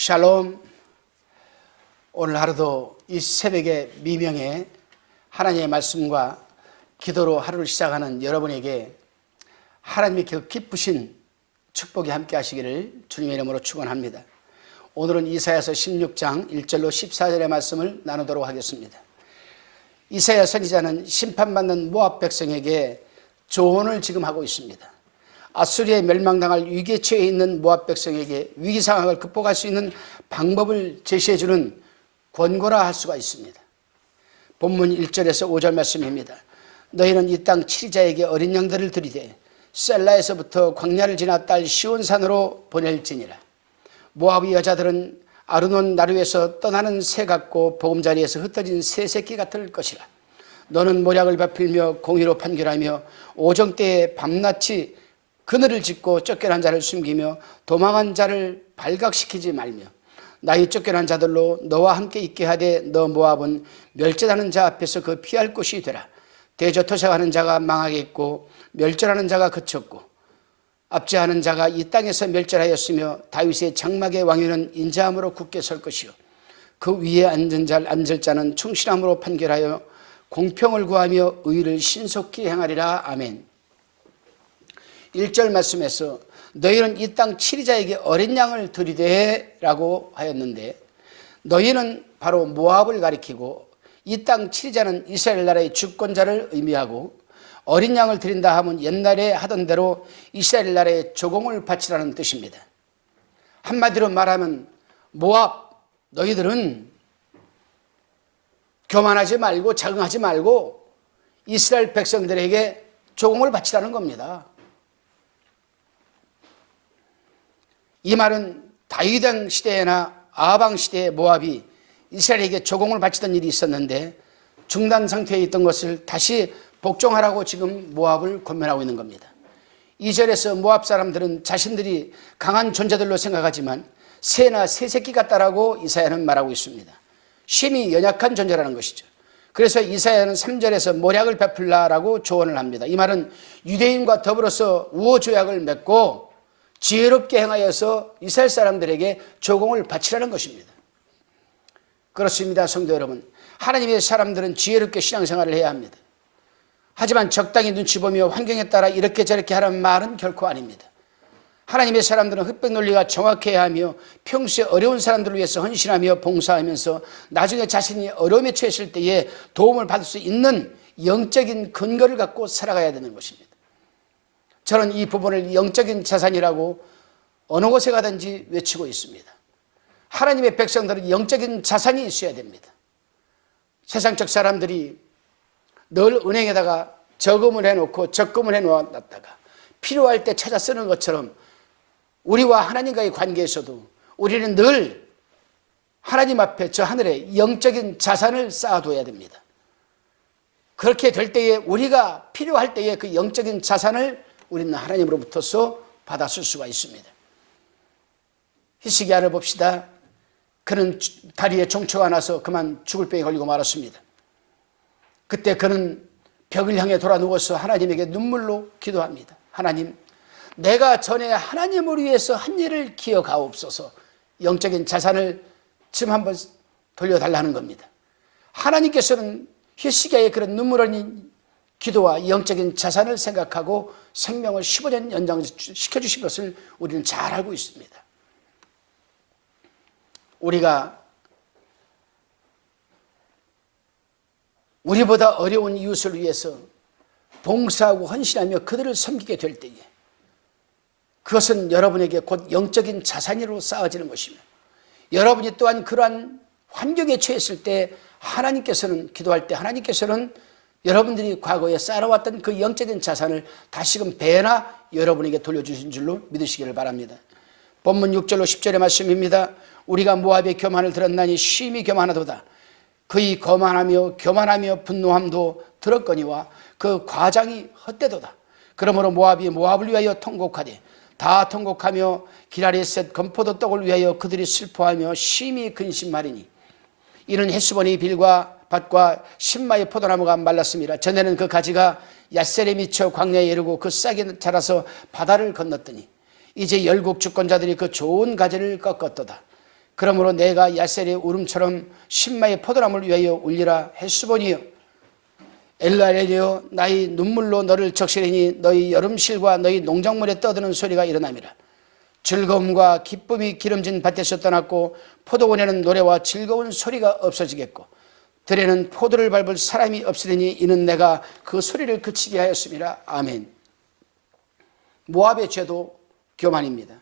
샬롬. 오늘 하루도 이 새벽의 미명에 하나님의 말씀과 기도로 하루를 시작하는 여러분에게 하나님의 기쁘신 축복이 함께 하시기를 주님의 이름으로 축원합니다. 오늘은 이사야서 16장 1절로 14절의 말씀을 나누도록 하겠습니다. 이사야 선지자는 심판받는 모압 백성에게 조언을 지금 하고 있습니다. 아수리에 멸망당할 위기에 처해 있는 모압 백성에게 위기 상황을 극복할 수 있는 방법을 제시해주는 권고라 할 수가 있습니다. 본문 1절에서 5절 말씀입니다. 너희는 이 땅 치리자에게 어린 양들을 들이되 셀라에서부터 광야를 지나 딸 시온산으로 보낼지니라. 모압의 여자들은 아르논 나루에서 떠나는 새 같고 보금자리에서 흩어진 새 새끼 같을 것이라. 너는 모략을 베풀며 공의로 판결하며 오정 때에 밤낮이 그늘을 짓고 쫓겨난 자를 숨기며 도망한 자를 발각시키지 말며 나의 쫓겨난 자들로 너와 함께 있게 하되 너 모압은 멸절하는 자 앞에서 그 피할 곳이 되라. 대저토색하는 자가 망하겠고 멸절하는 자가 그쳤고 압제하는 자가 이 땅에서 멸절하였으며 다윗의 장막의 왕위는 인자함으로 굳게 설 것이요 그 위에 앉을 자는 충실함으로 판결하여 공평을 구하며 의를 신속히 행하리라. 아멘. 1절 말씀에서 너희는 이 땅 치리자에게 어린 양을 들이되 라고 하였는데, 너희는 바로 모압을 가리키고 이 땅 치리자는 이스라엘 나라의 주권자를 의미하고, 어린 양을 드린다 하면 옛날에 하던 대로 이스라엘 나라의 조공을 바치라는 뜻입니다. 한마디로 말하면 모압 너희들은 교만하지 말고 자긍하지 말고 이스라엘 백성들에게 조공을 바치라는 겁니다. 이 말은 다윗왕 시대나 아합왕 시대의 모압이 이스라엘에게 조공을 바치던 일이 있었는데 중단 상태에 있던 것을 다시 복종하라고 지금 모압을 권면하고 있는 겁니다. 2절에서 모압 사람들은 자신들이 강한 존재들로 생각하지만 새나 새새끼 같다라고 이사야는 말하고 있습니다. 심히 연약한 존재라는 것이죠. 그래서 이사야는 3절에서 모략을 베풀라라고 조언을 합니다. 이 말은 유대인과 더불어서 우호조약을 맺고 지혜롭게 행하여서 이스라엘 사람들에게 조공을 바치라는 것입니다. 그렇습니다, 성도 여러분. 하나님의 사람들은 지혜롭게 신앙생활을 해야 합니다. 하지만 적당히 눈치 보며 환경에 따라 이렇게 저렇게 하라는 말은 결코 아닙니다. 하나님의 사람들은 흑백 논리가 정확해야 하며 평소에 어려운 사람들을 위해서 헌신하며 봉사하면서 나중에 자신이 어려움에 처했을 때에 도움을 받을 수 있는 영적인 근거를 갖고 살아가야 되는 것입니다. 저는 이 부분을 영적인 자산이라고 어느 곳에 가든지 외치고 있습니다. 하나님의 백성들은 영적인 자산이 있어야 됩니다. 세상적 사람들이 늘 은행에다가 저금을 해놓고 적금을 해놓았다가 필요할 때 찾아 쓰는 것처럼 우리와 하나님과의 관계에서도 우리는 늘 하나님 앞에 저 하늘에 영적인 자산을 쌓아둬야 됩니다. 그렇게 될 때에 우리가 필요할 때에 그 영적인 자산을 우리는 하나님으로부터서 받았을 수가 있습니다. 히스기야를 봅시다. 그는 다리에 종초가 나서 그만 죽을 병에 걸리고 말았습니다. 그때 그는 벽을 향해 돌아 누워서 하나님에게 눈물로 기도합니다. 하나님, 내가 전에 하나님을 위해서 한 일을 기억하옵소서. 영적인 자산을 지금 한번 돌려달라는 겁니다. 하나님께서는 히스기야의 그런 눈물 흘린 기도와 영적인 자산을 생각하고 생명을 15년 연장시켜주신 것을 우리는 잘 알고 있습니다. 우리가 우리보다 어려운 이웃을 위해서 봉사하고 헌신하며 그들을 섬기게 될 때에 그것은 여러분에게 곧 영적인 자산으로 쌓아지는 것이며, 여러분이 또한 그러한 환경에 처했을 때 하나님께서는 기도할 때 하나님께서는 여러분들이 과거에 쌓아왔던 그 영적인 자산을 다시금 배나 여러분에게 돌려주신 줄로 믿으시기를 바랍니다. 본문 6절로 10절의 말씀입니다. 우리가 모압의 교만을 들었나니 심히 교만하도다. 그의 교만하며 분노함도 들었거니와 그 과장이 헛되도다. 그러므로 모압이 모압을 위하여 통곡하되 다 통곡하며 기라레셋 건포도 떡을 위하여 그들이 슬퍼하며 심히 근심하리니 이는 헤스본의 빌과 밭과 신마의 포도나무가 말랐습니다. 전에는 그 가지가 야셀에 미쳐 광야에 이르고 그 싹이 자라서 바다를 건넜더니 이제 열국 주권자들이 그 좋은 가지를 꺾었도다. 그러므로 내가 야셀의 울음처럼 신마의 포도나무를 위하여 울리라. 헤스본이여 엘라레리여 나의 눈물로 너를 적시리니 너희 여름실과 너희 농작물에 떠드는 소리가 일어남이라. 즐거움과 기쁨이 기름진 밭에서 떠났고 포도원에는 노래와 즐거운 소리가 없어지겠고 들에는 포도를 밟을 사람이 없으리니 이는 내가 그 소리를 그치게 하였음이라. 아멘. 모압의 죄도 교만입니다.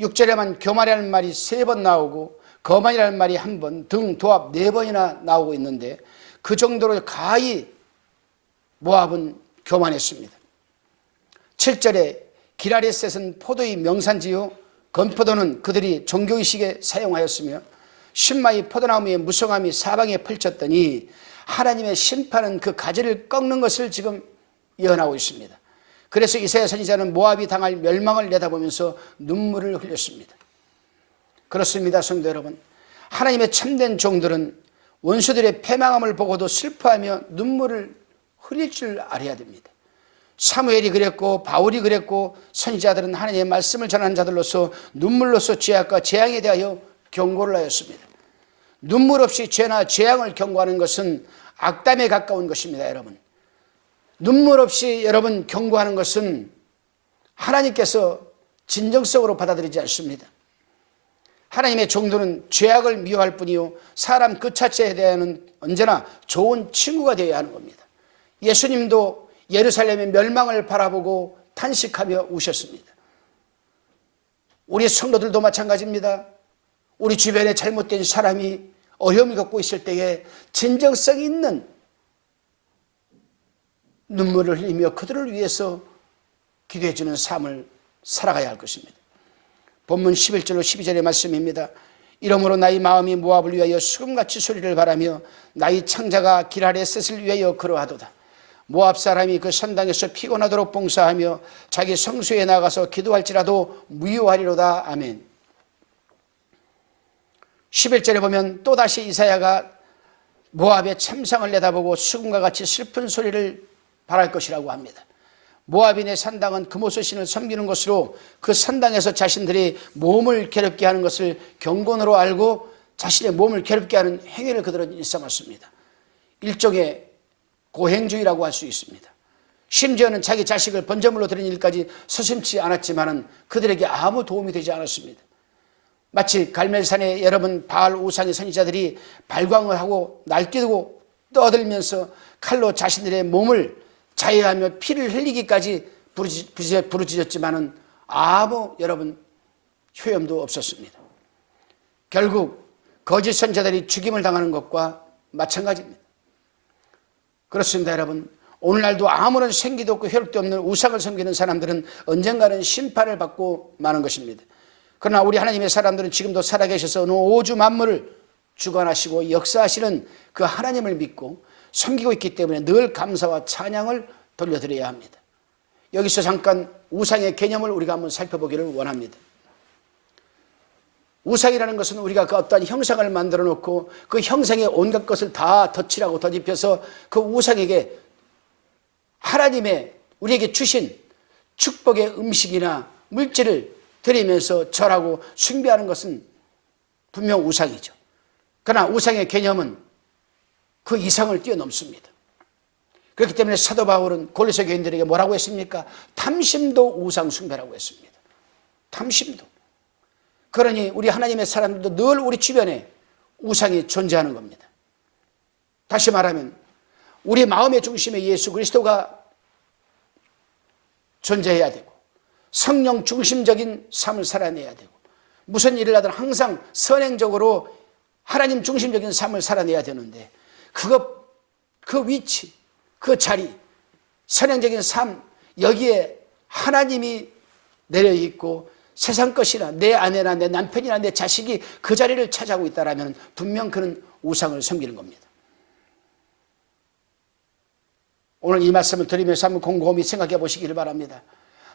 6절에만 교만이라는 말이 3번 나오고 거만이라는 말이 1번, 등 도합 4번이나 나오고 있는데 그 정도로 가히 모압은 교만했습니다. 7절에 기라레셋은 포도의 명산지요 건포도는 그들이 종교의식에 사용하였으며 신마의 포도나무의 무성함이 사방에 펼쳤더니 하나님의 심판은 그 가지를 꺾는 것을 지금 예언하고 있습니다. 그래서 이사야 선지자는 모압이 당할 멸망을 내다보면서 눈물을 흘렸습니다. 그렇습니다, 성도 여러분. 하나님의 참된 종들은 원수들의 패망함을 보고도 슬퍼하며 눈물을 흘릴 줄 알아야 됩니다. 사무엘이 그랬고 바울이 그랬고 선지자들은 하나님의 말씀을 전하는 자들로서 눈물로서 죄악과 재앙에 대하여 경고를 하였습니다. 눈물 없이 죄나 재앙을 경고하는 것은 악담에 가까운 것입니다. 여러분, 눈물 없이 여러분 경고하는 것은 하나님께서 진정성으로 받아들이지 않습니다. 하나님의 종들은 죄악을 미워할 뿐이요 사람 그 자체에 대해서는 언제나 좋은 친구가 되어야 하는 겁니다. 예수님도 예루살렘의 멸망을 바라보고 탄식하며 우셨습니다. 우리 성도들도 마찬가지입니다. 우리 주변에 잘못된 사람이 어려움을 겪고 있을 때에 진정성 있는 눈물을 흘리며 그들을 위해서 기도해 주는 삶을 살아가야 할 것입니다. 본문 11절로 12절의 말씀입니다. 이러므로 나의 마음이 모압을 위하여 수금같이 소리를 바라며 나의 창자가 기라레셋을 위하여 그러하도다. 모압 사람이 그 선당에서 피곤하도록 봉사하며 자기 성소에 나가서 기도할지라도 무효하리로다. 아멘. 11절에 보면 또다시 이사야가 모압의 참상을 내다보고 수금과 같이 슬픈 소리를 바랄 것이라고 합니다. 모압인의 산당은 금오스 신을 섬기는 것으로 그 산당에서 자신들이 몸을 괴롭게 하는 것을 경건으로 알고 자신의 몸을 괴롭게 하는 행위를 그들은 일삼았습니다. 일종의 고행주의라고 할 수 있습니다. 심지어는 자기 자식을 번제물로 드리는 일까지 서슴지 않았지만 그들에게 아무 도움이 되지 않았습니다. 마치 갈멜산에 여러분 바알 우상의 선지자들이 발광을 하고 날뛰고 떠들면서 칼로 자신들의 몸을 자해하며 피를 흘리기까지 부르짖었지만 아무 여러분 효험도 없었습니다. 결국 거짓 선지자들이 죽임을 당하는 것과 마찬가지입니다. 그렇습니다, 여러분. 오늘날도 아무런 생기도 없고 혈육도 없는 우상을 섬기는 사람들은 언젠가는 심판을 받고 마는 것입니다. 그러나 우리 하나님의 사람들은 지금도 살아계셔서 오주 만물을 주관하시고 역사하시는 그 하나님을 믿고 섬기고 있기 때문에 늘 감사와 찬양을 돌려드려야 합니다. 여기서 잠깐 우상의 개념을 우리가 한번 살펴보기를 원합니다. 우상이라는 것은 우리가 그 어떠한 형상을 만들어 놓고 그 형상에 온갖 것을 다 덧칠하고 덧입혀서 그 우상에게 하나님의 우리에게 주신 축복의 음식이나 물질을 드리면서 절하고 숭배하는 것은 분명 우상이죠. 그러나 우상의 개념은 그 이상을 뛰어넘습니다. 그렇기 때문에 사도 바울은 고린도 교인들에게 뭐라고 했습니까? 탐심도 우상 숭배라고 했습니다. 탐심도. 그러니 우리 하나님의 사람들도 늘 우리 주변에 우상이 존재하는 겁니다. 다시 말하면 우리 마음의 중심에 예수 그리스도가 존재해야 되고 성령 중심적인 삶을 살아내야 되고 무슨 일을 하든 항상 선행적으로 하나님 중심적인 삶을 살아내야 되는데 그 위치, 그 자리, 선행적인 삶, 여기에 하나님이 내려있고 세상 것이나 내 아내나 내 남편이나 내 자식이 그 자리를 차지하고 있다면 분명 그는 우상을 섬기는 겁니다. 오늘 이 말씀을 드리면서 한번 곰곰이 생각해 보시기를 바랍니다.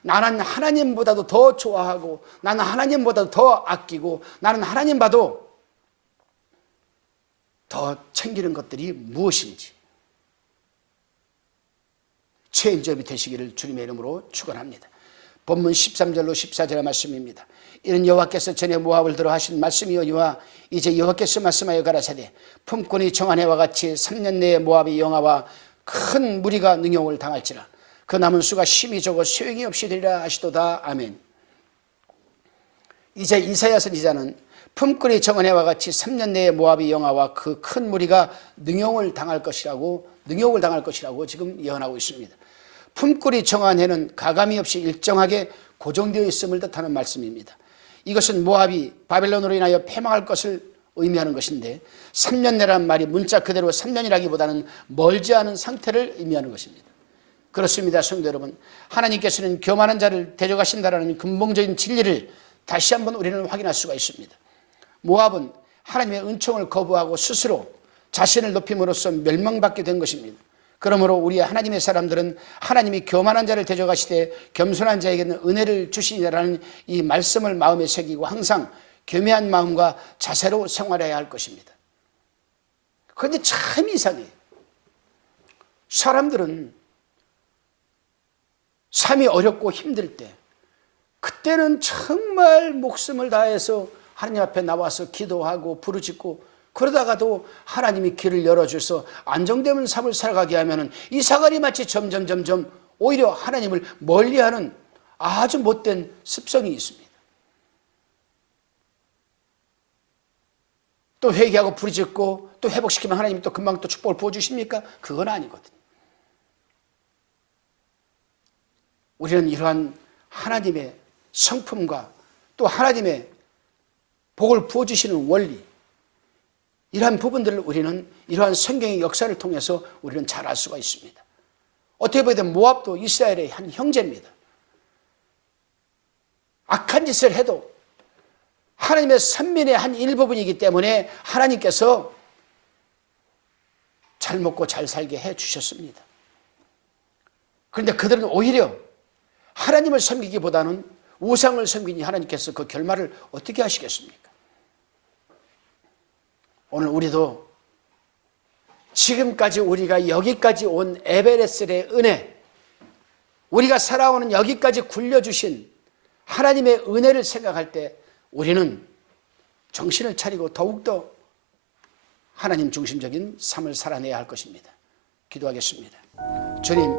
나는 하나님보다도 더 좋아하고 나는 하나님보다도 더 아끼고 나는 하나님보다도 더 챙기는 것들이 무엇인지 체인점이 되시기를 주님의 이름으로 축원합니다. 본문 13절로 14절의 말씀입니다. 이는 여호와께서 전에 모압을 들어 하신 말씀이오니와 이제 여호와께서 말씀하여 가라사대 품꾼이 정한 해와 같이 3년 내에 모압의 영하와 큰 무리가 능욕을 당할지라. 그 남은 수가 심히 적어 소용이 없이 되리라 하시도다. 아멘. 이제 이사야 선지자는 품꾼이 정한 해와 같이 3년 내에 모압의 영하와 그 큰 무리가 능욕을 당할 것이라고 지금 예언하고 있습니다. 품꾼이 정한 해는 가감이 없이 일정하게 고정되어 있음을 뜻하는 말씀입니다. 이것은 모압이 바벨론으로 인하여 패망할 것을 의미하는 것인데 3년 내라는 말이 문자 그대로 3년이라기보다는 멀지 않은 상태를 의미하는 것입니다. 그렇습니다. 성도 여러분, 하나님께서는 교만한 자를 대적하신다라는 근본적인 진리를 다시 한번 우리는 확인할 수가 있습니다. 모압은 하나님의 은총을 거부하고 스스로 자신을 높임으로써 멸망받게 된 것입니다. 그러므로 우리 하나님의 사람들은 하나님이 교만한 자를 대적하시되 겸손한 자에게는 은혜를 주시리라는 이 말씀을 마음에 새기고 항상 겸허한 마음과 자세로 생활해야 할 것입니다. 그런데 참 이상해요. 사람들은 삶이 어렵고 힘들 때 그때는 정말 목숨을 다해서 하나님 앞에 나와서 기도하고 부르짖고 그러다가도 하나님이 길을 열어줘서 안정되는 삶을 살아가게 하면 이 사갈이 마치 점점 오히려 하나님을 멀리하는 아주 못된 습성이 있습니다. 또 회개하고 부르짖고 또 회복시키면 하나님이 또 금방 또 축복을 부어주십니까? 그건 아니거든요. 우리는 이러한 하나님의 성품과 또 하나님의 복을 부어주시는 원리, 이러한 부분들을 우리는 이러한 성경의 역사를 통해서 우리는 잘 알 수가 있습니다. 어떻게 보면 모압도 이스라엘의 한 형제입니다. 악한 짓을 해도 하나님의 선민의 한 일부분이기 때문에 하나님께서 잘 먹고 잘 살게 해주셨습니다. 그런데 그들은 오히려 하나님을 섬기기보다는 우상을 섬기니 하나님께서 그 결말을 어떻게 하시겠습니까? 오늘 우리도 지금까지 우리가 여기까지 온 에베레셀의 은혜, 우리가 살아오는 여기까지 굴려주신 하나님의 은혜를 생각할 때 우리는 정신을 차리고 더욱더 하나님 중심적인 삶을 살아내야 할 것입니다. 기도하겠습니다. 주님,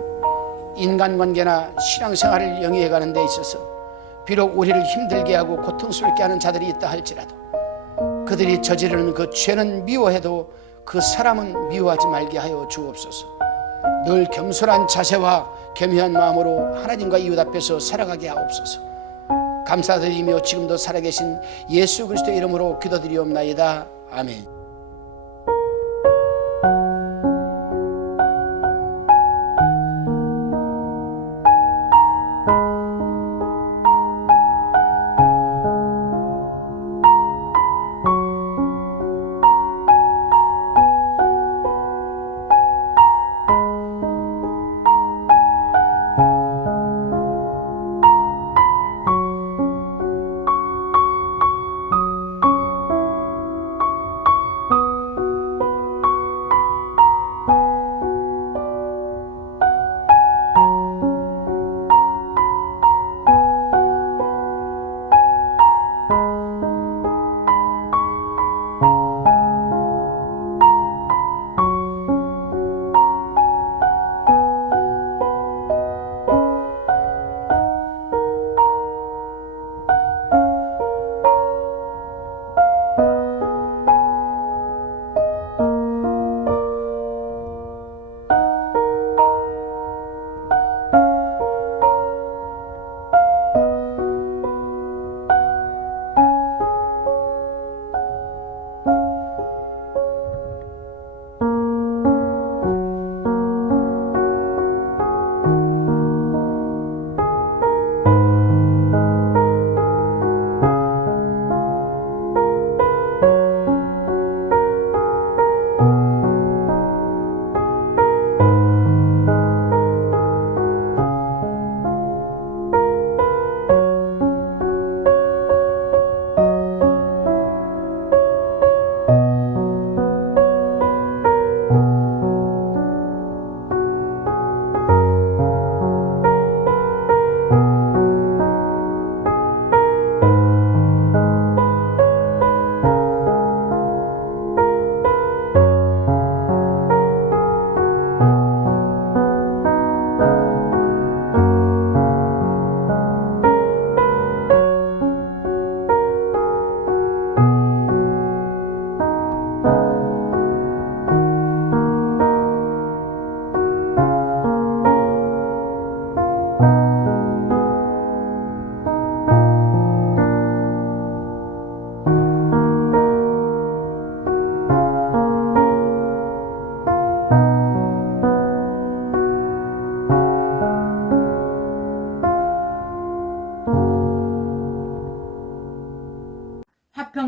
인간관계나 신앙생활을 영위해가는 데 있어서 비록 우리를 힘들게 하고 고통스럽게 하는 자들이 있다 할지라도 그들이 저지르는 그 죄는 미워해도 그 사람은 미워하지 말게 하여 주옵소서. 늘 겸손한 자세와 겸허한 마음으로 하나님과 이웃 앞에서 살아가게 하옵소서. 감사드리며 지금도 살아계신 예수 그리스도의 이름으로 기도드리옵나이다. 아멘.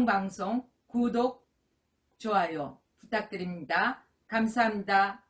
방송 구독, 좋아요 부탁드립니다. 감사합니다.